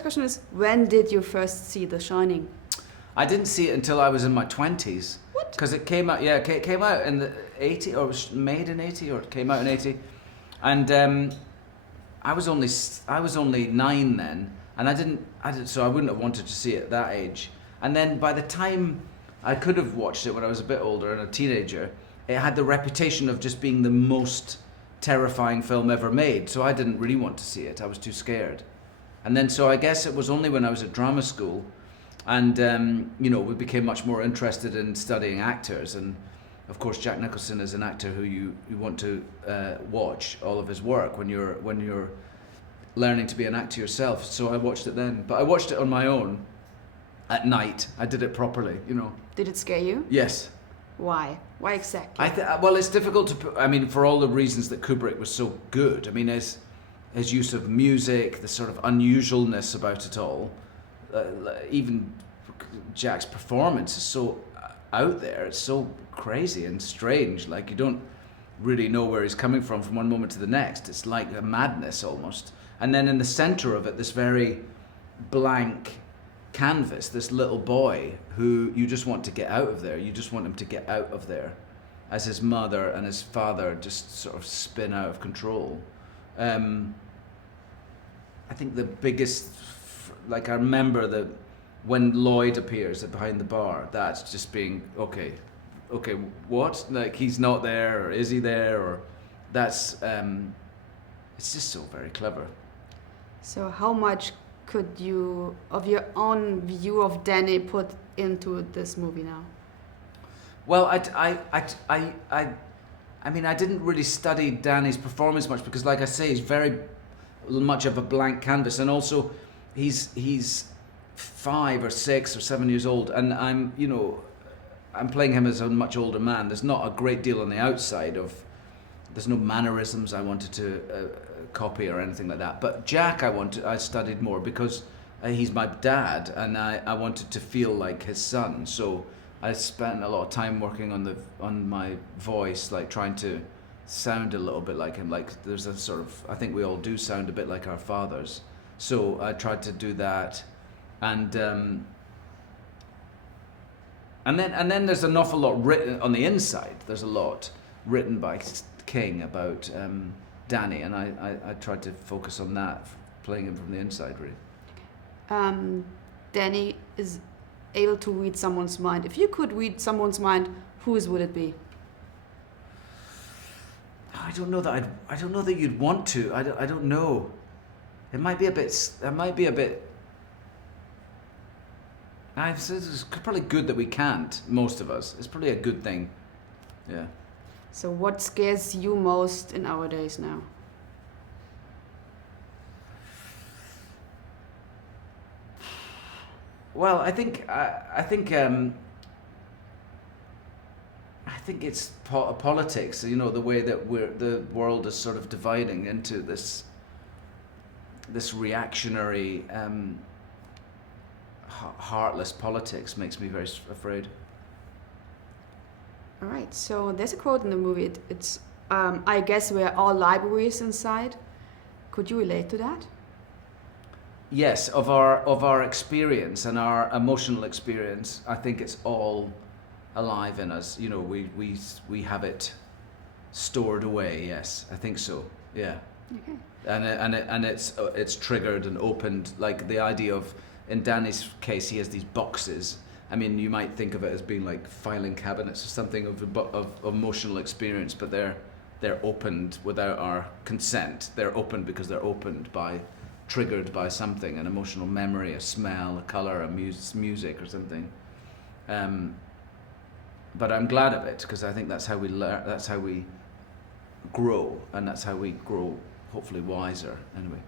first question is, when did you first see The Shining? I didn't see it until I was in my 20s. What? Because it came out, it came out in the 80s, or it was made in 80, or it came out in 80. And I was only 9 then, and so I wouldn't have wanted to see it at that age. And then by the time I could have watched it when I was a bit older and a teenager, it had the reputation of just being the most terrifying film ever made, so I didn't really want to see it. I was too scared. And then so I guess it was only when I was at drama school and we became much more interested in studying actors, and of course Jack Nicholson is an actor who you want to watch all of his work when you're learning to be an actor yourself. So I watched it then, but I watched it on my own at night. I did it properly, Did it scare you? Yes. Why? Why exactly? Well, it's difficult to put, for all the reasons that Kubrick was so good. His use of music, the sort of unusualness about it all, even Jack's performance is so out there. It's so crazy and strange. Like, you don't really know where he's coming from one moment to the next. It's like a madness almost. And then in the center of it, this very blank canvas, this little boy who you just want to get out of there. You just want him to get out of there as his mother and his father just sort of spin out of control. I think the biggest, I remember when Lloyd appears behind the bar, that's just being, okay, what? Like, he's not there, or is he there? Or that's, it's just so very clever. So how much could you, of your own view of Danny, put into this movie now? Well, I didn't really study Danny's performance much because, like I say, he's very much of a blank canvas, and also he's 5 or 6 or 7 years old, and I'm playing him as a much older man. There's not a great deal on the outside there's no mannerisms I wanted to copy or anything like that. But Jack, I studied more because he's my dad, and I wanted to feel like his son. So I spent a lot of time working on my voice, like trying to sound a little bit like him. Like, there's a sort of, I think we all do sound a bit like our fathers. So I tried to do that, and then there's an awful lot written on the inside. There's a lot written by King about Danny, and I tried to focus on that, playing him from the inside, really. Danny is able to read someone's mind. If you could read someone's mind, whose would it be? I don't know that you'd want to. I don't know. It might be a bit. It's probably good that we can't. Most of us. It's probably a good thing. Yeah. So what scares you most in our days now? Well, I think it's politics. The way that the world is sort of dividing into this reactionary, heartless politics makes me very afraid. All right, so there's a quote in the movie. It's I guess we're all libraries inside. Could you relate to that? Yes, of our experience and our emotional experience, I think it's all alive in us. We have it stored away. Yes, I think so. Yeah. Okay. And it's triggered and opened, like the idea of, in Danny's case, he has these boxes. You might think of it as being like filing cabinets or something of emotional experience, but they're opened without our consent. They're opened because they're triggered by something, an emotional memory, a smell, a color, a music or something. But I'm glad of it, because I think that's how we learn, that's how we grow, and that's how we grow, hopefully wiser anyway.